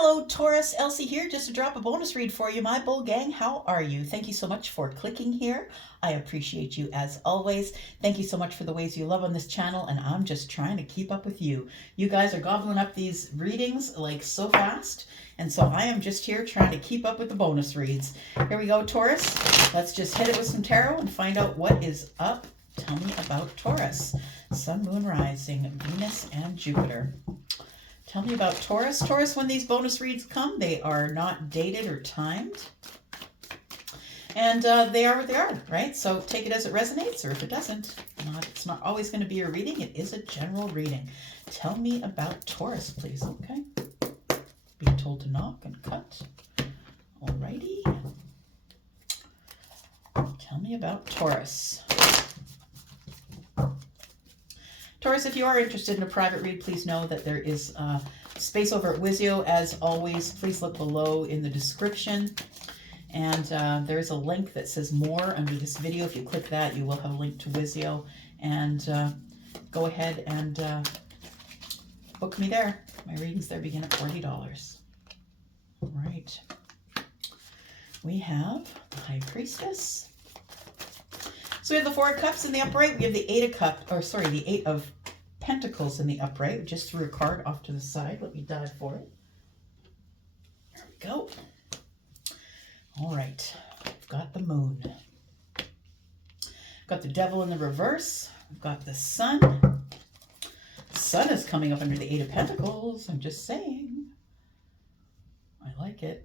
Hello, Taurus. Elsie here, just to drop a bonus read for you, my bull gang. How are you? Thank you so much for clicking here. I appreciate you as always. Thank you so much for the ways you love on this channel, and I'm just trying to keep up with you. You guys are gobbling up these readings like so fast, and so I am just here trying to keep up with the bonus reads. Here we go, Taurus. Let's just hit it with some tarot and find out what is up. Tell me about Taurus. Sun, Moon, Rising, Venus, and Jupiter. Tell me about Taurus. Taurus, when these bonus reads come, they are not dated or timed. And they are what they are, right? So take it as it resonates, or if it doesn't, it's not always going to be a reading. It is a general reading. Tell me about Taurus, please. Okay. Being told to knock and cut. Alrighty. Tell me about Taurus. Taurus, if you are interested in a private read, please know that there is space over at Wizio. As always, please look below in the description. And there is a link that says more under this video. If you click that, you will have a link to Wizio. And go ahead and book me there. My readings there begin at $40. All right. We have the High Priestess. So we have the Four of Cups in the upright. We have the the Eight of Pentacles in the upright. We just threw a card off to the side. Let me dive for it. There we go. All right. We've got the Moon. Got the Devil in the reverse. We've got the Sun. The Sun is coming up under the Eight of Pentacles. I'm just saying. I like it.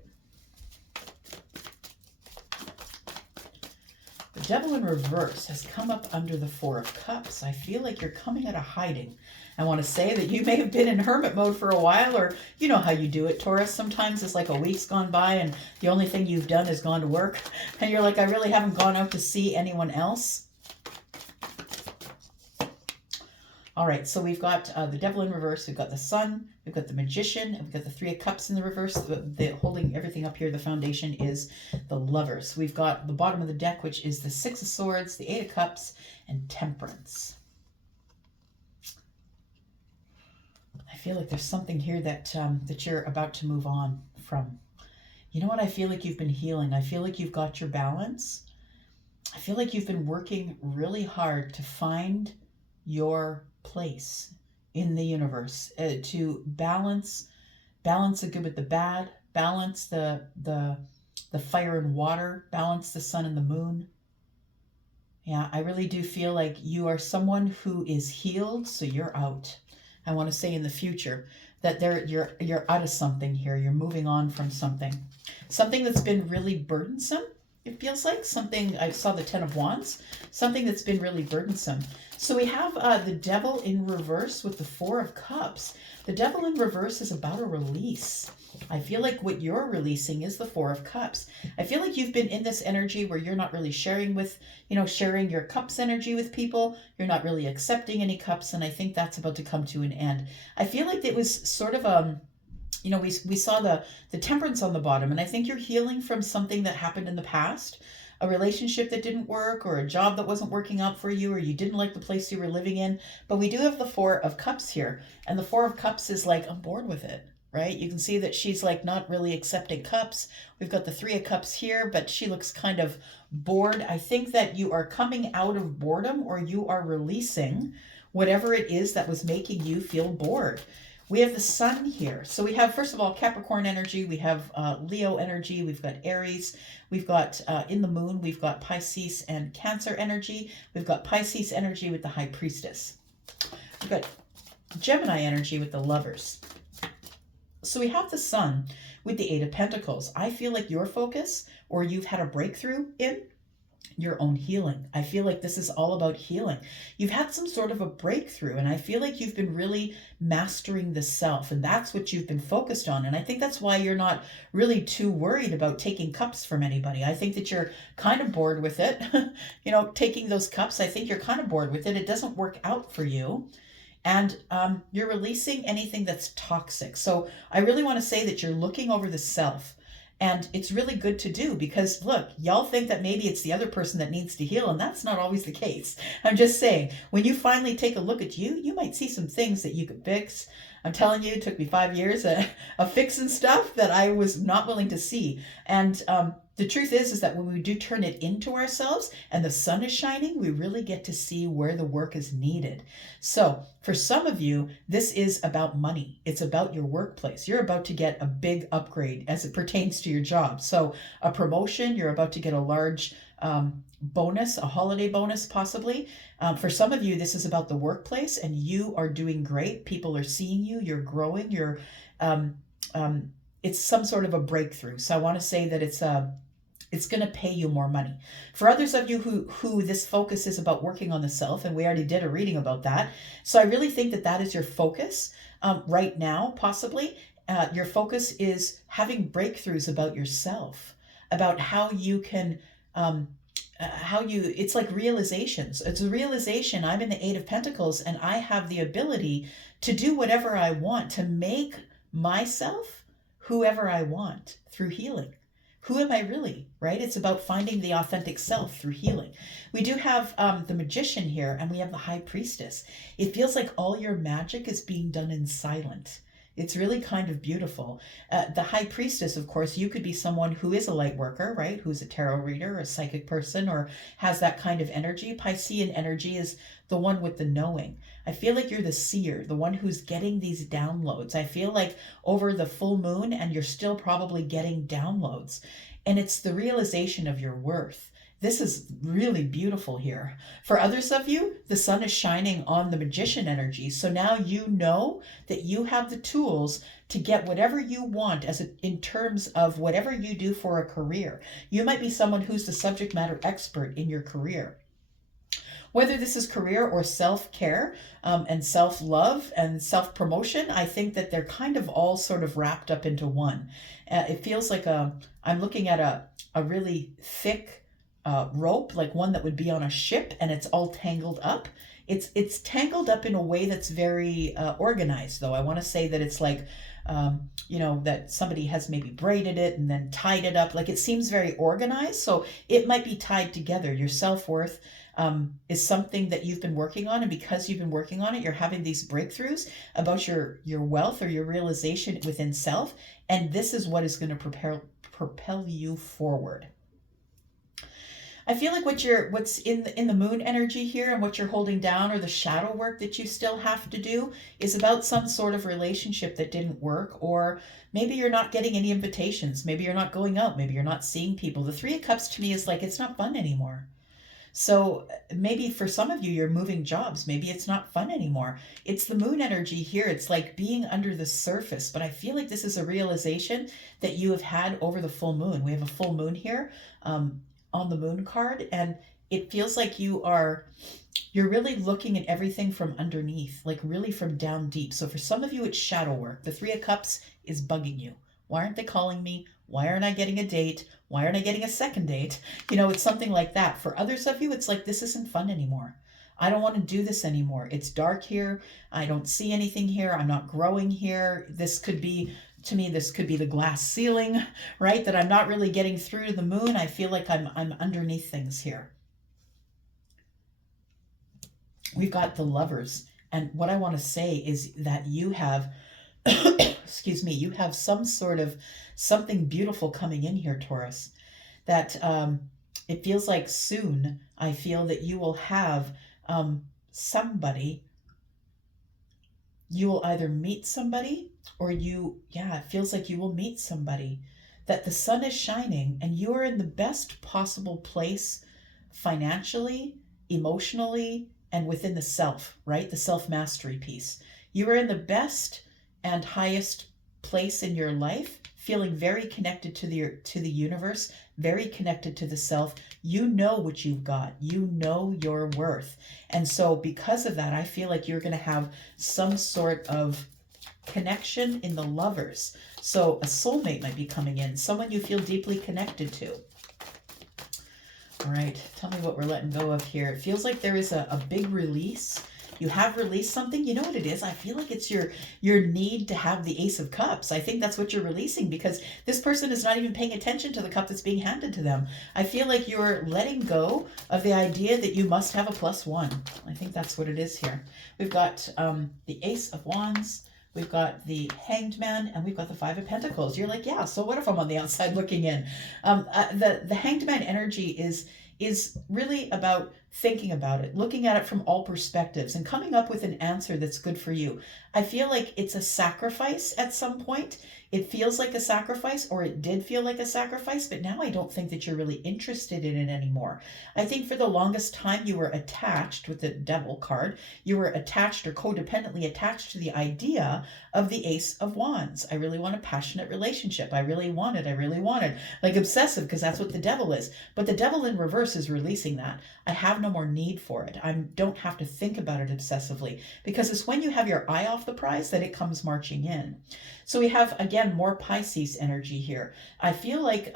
The Devil in reverse has come up under the Four of Cups. I feel like you're coming out of hiding. I want to say that you may have been in hermit mode for a while, or you know how you do it, Taurus. Sometimes it's like a week's gone by and the only thing you've done is gone to work. And you're like, I really haven't gone out to see anyone else. All right, so we've got the Devil in reverse, we've got the Sun, we've got the Magician, and we've got the Three of Cups in the reverse. The holding everything up here, the foundation is the Lovers. We've got the bottom of the deck, which is the Six of Swords, the Eight of Cups, and Temperance. I feel like there's something here that that you're about to move on from. You know what? I feel like you've been healing. I feel like you've got your balance. I feel like you've been working really hard to find your place in the universe, to balance the good with the bad, balance the fire and water, balance the sun and the moon. Yeah, I really do feel like you are someone who is healed, so you're out. I want to say in the future that you're out of something here. You're moving on from something that's been really burdensome. It feels like something, I saw the Ten of Wands, something that's been really burdensome. So we have the Devil in reverse with the Four of Cups. The Devil in reverse is about a release. I feel like what you're releasing is the Four of Cups. I feel like you've been in this energy where you're not really sharing with, sharing your cups energy with people. You're not really accepting any cups, and I think that's about to come to an end. I feel like it was sort of we saw the Temperance on the bottom, and I think you're healing from something that happened in the past, a relationship that didn't work, or a job that wasn't working out for you, or you didn't like the place you were living in. But we do have the Four of Cups here, and the Four of Cups is like, I'm bored with it, right? You can see that she's like not really accepting cups. We've got the Three of Cups here, but she looks kind of bored. I think that you are coming out of boredom, or you are releasing whatever it is that was making you feel bored. We have the Sun here. So we have, first of all, Capricorn energy. We have Leo energy. We've got Aries. We've got, in the Moon, we've got Pisces and Cancer energy. We've got Pisces energy with the High Priestess. We've got Gemini energy with the Lovers. So we have the Sun with the Eight of Pentacles. I feel like your focus, or you've had a breakthrough in your own healing. I feel like this is all about healing. You've had some sort of a breakthrough, and I feel like you've been really mastering the self, and that's what you've been focused on. And I think that's why you're not really too worried about taking cups from anybody. I think that you're kind of bored with it. Taking those cups, I think you're kind of bored with it. It doesn't work out for you. And you're releasing anything that's toxic. So I really want to say that you're looking over the self. And it's really good to do, because look, y'all think that maybe it's the other person that needs to heal, and that's not always the case. I'm just saying, when you finally take a look at you, you might see some things that you could fix. I'm telling you, it took me 5 years of fixing stuff that I was not willing to see. And the truth is that when we do turn it into ourselves and the sun is shining, we really get to see where the work is needed. So for some of you, this is about money. It's about your workplace. You're about to get a big upgrade as it pertains to your job. So a promotion, you're about to get a large bonus, a holiday bonus possibly. For some of you, this is about the workplace and you are doing great. People are seeing you, you're growing, it's some sort of a breakthrough. So I want to say that it's going to pay you more money. For others of you who this focus is about working on the self, and we already did a reading about that. So I really think that is your focus right now, possibly. Your focus is having breakthroughs about yourself, about how you can, it's like realizations. It's a realization. I'm in the Eight of Pentacles and I have the ability to do whatever I want, to make myself whoever I want through healing. Who am I really, right? It's about finding the authentic self through healing. We do have the Magician here, and we have the High Priestess. It feels like all your magic is being done in silent. It's really kind of beautiful. The High Priestess, of course, you could be someone who is a light worker, right? Who's a tarot reader, or a psychic person, or has that kind of energy. Piscean energy is the one with the knowing. I feel like you're the seer, the one who's getting these downloads. I feel like over the full moon, and you're still probably getting downloads. And it's the realization of your worth. This is really beautiful here. For others of you, the sun is shining on the Magician energy. So now you know that you have the tools to get whatever you want in terms of whatever you do for a career. You might be someone who's the subject matter expert in your career. Whether this is career or self-care and self-love and self-promotion, I think that they're kind of all sort of wrapped up into one. It feels like I'm looking at a really thick rope, like one that would be on a ship, and it's all tangled up. It's tangled up in a way that's very organized, though. I want to say that it's like, that somebody has maybe braided it and then tied it up. Like it seems very organized, so it might be tied together. Your self-worth is something that you've been working on, and because you've been working on it, you're having these breakthroughs about your wealth or your realization within self, and this is what is going to propel you forward. I feel like what's in the moon energy here and what you're holding down, or the shadow work that you still have to do, is about some sort of relationship that didn't work, or maybe you're not getting any invitations, maybe you're not going out, maybe you're not seeing people. The Three of Cups to me is like it's not fun anymore. So maybe for some of you, you're moving jobs. Maybe it's not fun anymore. It's the moon energy here. It's like being under the surface. But I feel like this is a realization that you have had over the full moon. We have a full moon here on the moon card. And it feels like you're really looking at everything from underneath, like really from down deep. So for some of you, it's shadow work. The Three of Cups is bugging you. Why aren't they calling me? Why aren't I getting a date? Why aren't I getting a second date? It's something like that. For others of you, it's like, this isn't fun anymore. I don't want to do this anymore. It's dark here. I don't see anything here. I'm not growing here. To me, this could be the glass ceiling, right? That I'm not really getting through to the moon. I feel like I'm underneath things here. We've got the Lovers. And what I want to say is that you have excuse me, you have some sort of something beautiful coming in here, Taurus, that it feels like soon I feel that you will have somebody, you will either meet somebody or it feels like you will meet somebody, that the sun is shining and you are in the best possible place financially, emotionally, and within the self, right? The self-mastery piece. You are in the best and highest place in your life, feeling very connected to the universe, very connected to the self. You know what you've got. You know your worth. And so because of that, I feel like you're going to have some sort of connection in the Lovers. So a soulmate might be coming in, someone you feel deeply connected to. All right, tell me what we're letting go of here. It feels like there is a big release. You have released something. You know what it is? I feel like it's your need to have the Ace of Cups. I think that's what you're releasing, because this person is not even paying attention to the cup that's being handed to them. I feel like you're letting go of the idea that you must have a +1. I think that's what it is here. We've got the Ace of Wands. we've got the Hanged Man, and we've got the Five of Pentacles. You're like, yeah, so what if I'm on the outside looking in? The Hanged Man energy is really about thinking about it, looking at it from all perspectives, and coming up with an answer that's good for you. I feel like it's a sacrifice at some point. It feels like a sacrifice, or it did feel like a sacrifice, but now I don't think that you're really interested in it anymore. I think for the longest time you were attached with the Devil card. You were attached or codependently attached to the idea of the Ace of Wands. I really want a passionate relationship. I really wanted, like obsessive, because that's what the Devil is. But the Devil in reverse is releasing that. I have no more need for it. I don't have to think about it obsessively, because it's when you have your eye off the prize that it comes marching in. So we have, again, more Pisces energy here. I feel like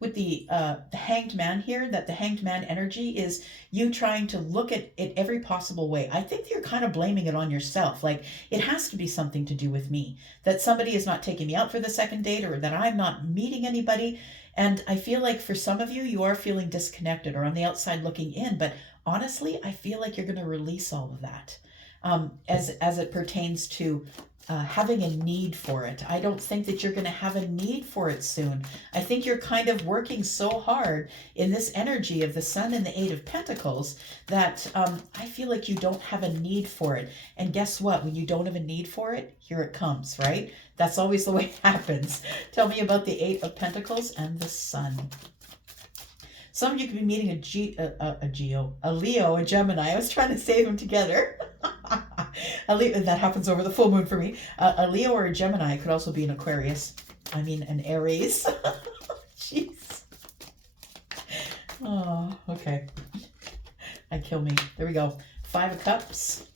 with the Hanged Man here, that the Hanged Man energy is you trying to look at it every possible way. I think you're kind of blaming it on yourself. Like, it has to be something to do with me, that somebody is not taking me out for the second date, or that I'm not meeting anybody. And I feel like for some of you, you are feeling disconnected or on the outside looking in. But honestly, I feel like you're going to release all of that as it pertains to having a need for it. I don't think that you're going to have a need for it soon. I think you're kind of working so hard in this energy of the Sun and the Eight of Pentacles that I feel like you don't have a need for it. And guess what? When you don't have a need for it, here it comes, right? That's always the way it happens. Tell me about the Eight of Pentacles and the Sun. Some of you could be meeting a Leo, a Gemini. I was trying to save them together. That happens over the full moon for me. A Leo or a Gemini could also be an Aquarius. I mean, an Aries. Jeez. Oh, okay. I kill me. There we go. Five of Cups.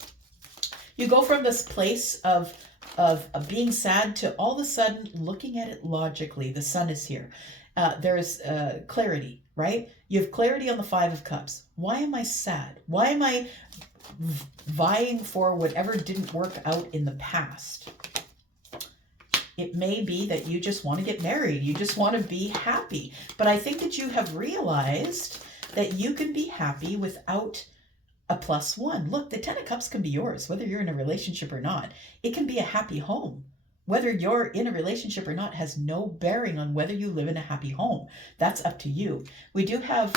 You go from this place of being sad to all of a sudden looking at it logically. The Sun is here. There's clarity, right? You have clarity on the Five of Cups. Why am I sad? Why am I vying for whatever didn't work out in the past? It may be that you just want to get married. You just want to be happy. But I think that you have realized that you can be happy without a +1. Look, the Ten of Cups can be yours, whether you're in a relationship or not. It can be a happy home. Whether you're in a relationship or not has no bearing on whether you live in a happy home. That's up to you. We do have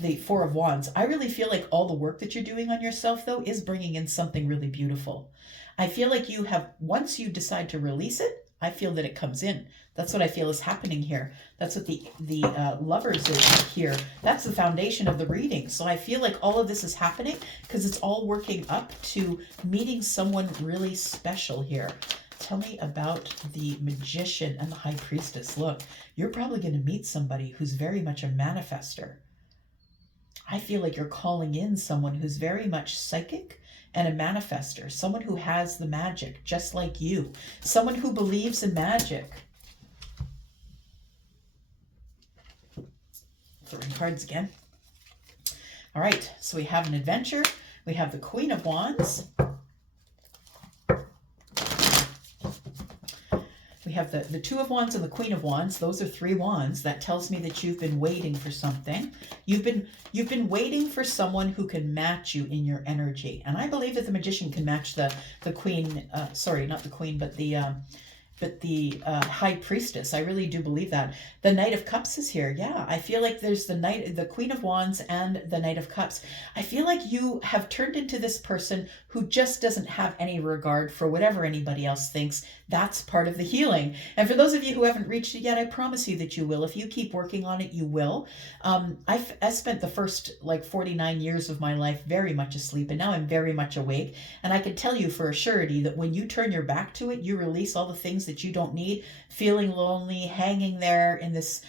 the Four of Wands. I really feel like all the work that you're doing on yourself, though, is bringing in something really beautiful. I feel like you have, once you decide to release it, I feel that it comes in. That's what I feel is happening here. That's what the Lovers is here. That's the foundation of the reading. So I feel like all of this is happening because it's all working up to meeting someone really special here. Tell me about the Magician and the High Priestess. Look, you're probably going to meet somebody who's very much a manifester. I feel like you're calling in someone who's very much psychic and a manifester, someone who has the magic, just like you, someone who believes in magic. Throwing cards again. All right, so we have an adventure. We have the Queen of Wands. We have the Two of Wands and the Queen of Wands. Those are 3 wands. That tells me that you've been waiting for something. You've been waiting for someone who can match you in your energy. And I believe that the Magician can match the Queen, sorry, not the Queen, but the High Priestess. I really do believe that. The Knight of Cups is here. Yeah, I feel like there's the Queen of Wands and the Knight of Cups. I feel like you have turned into this person who just doesn't have any regard for whatever anybody else thinks. That's part of the healing. And for those of you who haven't reached it yet, I promise you that you will. If you keep working on it, you will. I spent the first 49 years of my life very much asleep, and now I'm very much awake. And I can tell you for a surety that when you turn your back to it, you release all the things that you don't need, feeling lonely, hanging there in this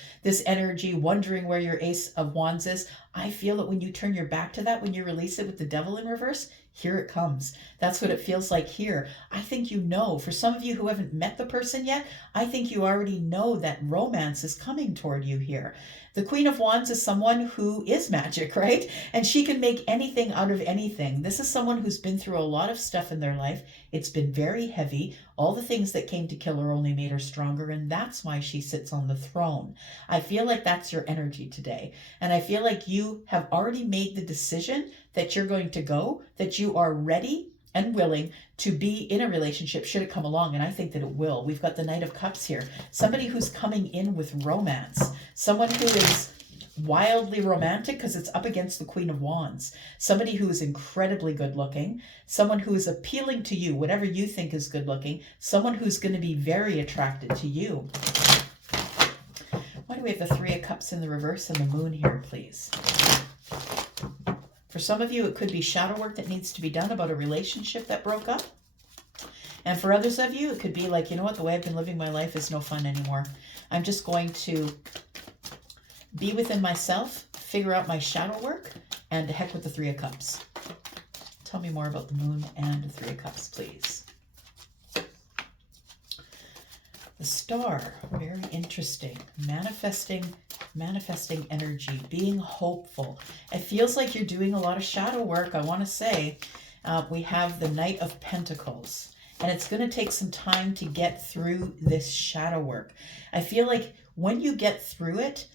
energy, wondering where your Ace of Wands is. I feel that when you turn your back to that, when you release it with the Devil in reverse, here it comes. That's what it feels like here. I think you know. For some of you who haven't met the person yet, I think you already know that romance is coming toward you here. The Queen of Wands is someone who is magic, right? And she can make anything out of anything. This is someone who's been through a lot of stuff in their life. It's been very heavy. All the things that came to kill her only made her stronger, and that's why she sits on the throne. I feel like that's your energy today. And I feel like you have already made the decision that you're going to go, that you are ready, and willing to be in a relationship should it come along, and I think that it will. We've got the Knight of Cups here. Somebody who's coming in with romance. Someone who is wildly romantic because it's up against the Queen of Wands. Somebody who is incredibly good looking. Someone who is appealing to you, whatever you think is good looking. Someone who's going to be very attracted to you. Why do we have the Three of Cups in the reverse and the Moon here, please? For some of you, it could be shadow work that needs to be done about a relationship that broke up. And for others of you, it could be like, you know what, the way I've been living my life is no fun anymore. I'm just going to be within myself, figure out my shadow work, and to heck with the Three of Cups. Tell me more about the Moon and the Three of Cups, please. The Star, very interesting. Manifesting energy, being hopeful. It feels like you're doing a lot of shadow work. I want to say we have the Knight of Pentacles, and it's going to take some time to get through this shadow work. I feel like when you get through it,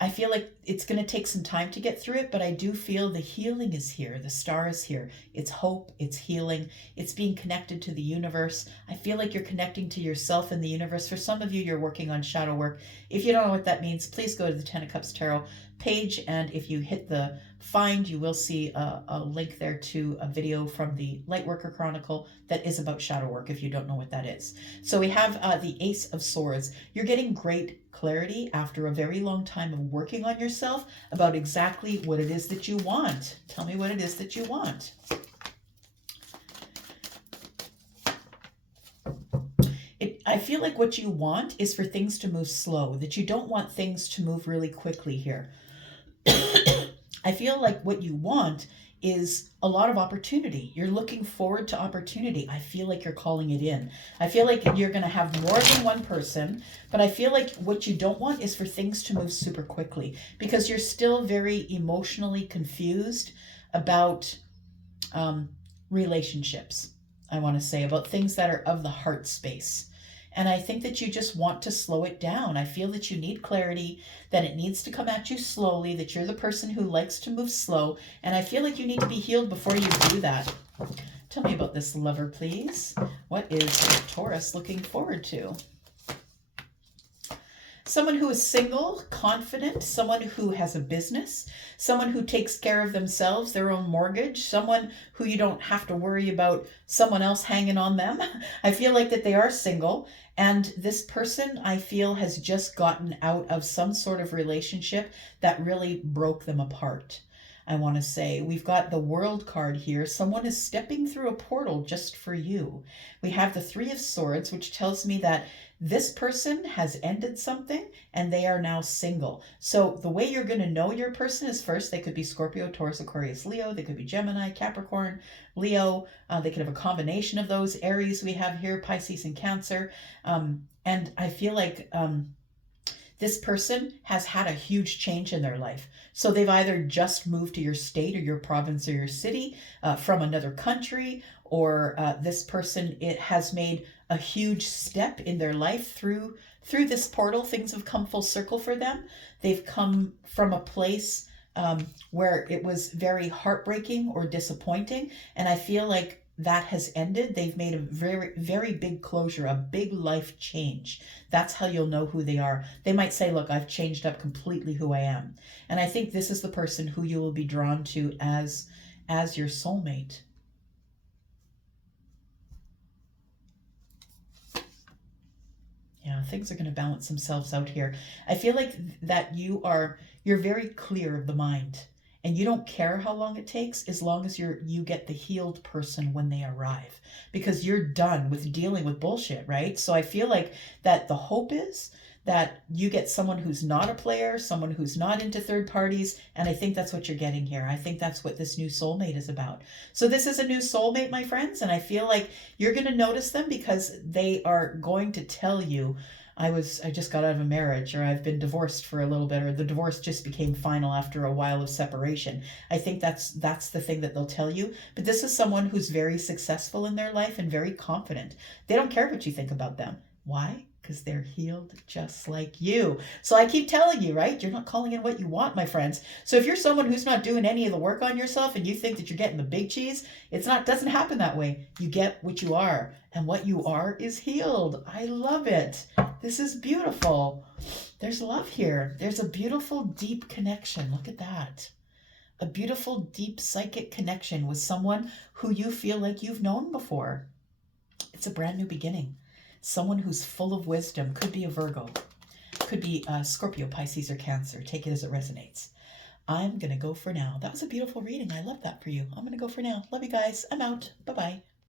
I feel like it's going to take some time to get through it, but I do feel the healing is here. The Star is here. It's hope. It's healing. It's being connected to the universe. I feel like you're connecting to yourself and the universe. For some of you, you're working on shadow work. If you don't know what that means, please go to the Ten of Cups Tarot page, and if you hit the find, you will see a link there to a video from the Lightworker Chronicle that is about shadow work, if you don't know what that is. So we have the Ace of Swords. You're getting great clarity after a very long time of working on yourself about exactly what it is that you want. Tell me what it is that you want. I feel like what you want is for things to move slow, that you don't want things to move really quickly here. I feel like what you want is a lot of opportunity. You're looking forward to opportunity. I feel like you're calling it in. I feel like you're going to have more than one person, but I feel like what you don't want is for things to move super quickly, because you're still very emotionally confused about relationships, I want to say, about things that are of the heart space. And I think that you just want to slow it down. I feel that you need clarity, that it needs to come at you slowly, that you're the person who likes to move slow. And I feel like you need to be healed before you do that. Tell me about this Lover, please. What is Taurus looking forward to? Someone who is single, confident, someone who has a business, someone who takes care of themselves, their own mortgage, someone who you don't have to worry about someone else hanging on them. I feel like that they are single, and this person, I feel, has just gotten out of some sort of relationship that really broke them apart. I want to say we've got the World card here. Someone is stepping through a portal just for you. We have the Three of Swords, which tells me that this person has ended something and they are now single. So the way you're going to know your person is, first, they could be Scorpio, Taurus, Aquarius, Leo. They could be Gemini, Capricorn, Leo. They could have a combination of those. Aries we have here, Pisces and Cancer. And I feel like this person has had a huge change in their life. So they've either just moved to your state or your province or your city from another country, or this person, it has made a huge step in their life through this portal. Things have come full circle for them. They've come from a place where it was very heartbreaking or disappointing, and I feel like that has ended. They've made a very, very big closure, a big life change. That's how you'll know who they are. They might say, look, I've changed up completely who I am. And I think this is the person who you will be drawn to as your soulmate. Yeah, things are going to balance themselves out here. I feel like that you're very clear of the mind, and you don't care how long it takes, as long as you get the healed person when they arrive, because you're done with dealing with bullshit, right? So I feel like that the hope is that you get someone who's not a player, someone who's not into third parties, and I think that's what you're getting here. I think that's what this new soulmate is about. So this is a new soulmate, my friends, and I feel like you're going to notice them because they are going to tell you, I just got out of a marriage, or I've been divorced for a little bit, or the divorce just became final after a while of separation. I think that's the thing that they'll tell you. But this is someone who's very successful in their life and very confident. They don't care what you think about them. Why? Because they're healed just like you. So I keep telling you, right? You're not calling in what you want, my friends. So if you're someone who's not doing any of the work on yourself and you think that you're getting the big cheese, doesn't happen that way. You get what you are, and what you are is healed. I love it. This is beautiful. There's love here. There's a beautiful, deep connection. Look at that. A beautiful, deep psychic connection with someone who you feel like you've known before. It's a brand new beginning. Someone who's full of wisdom. Could be a Virgo. Could be Scorpio, Pisces, or Cancer. Take it as it resonates. I'm going to go for now. That was a beautiful reading. I love that for you. I'm going to go for now. Love you guys. I'm out. Bye-bye.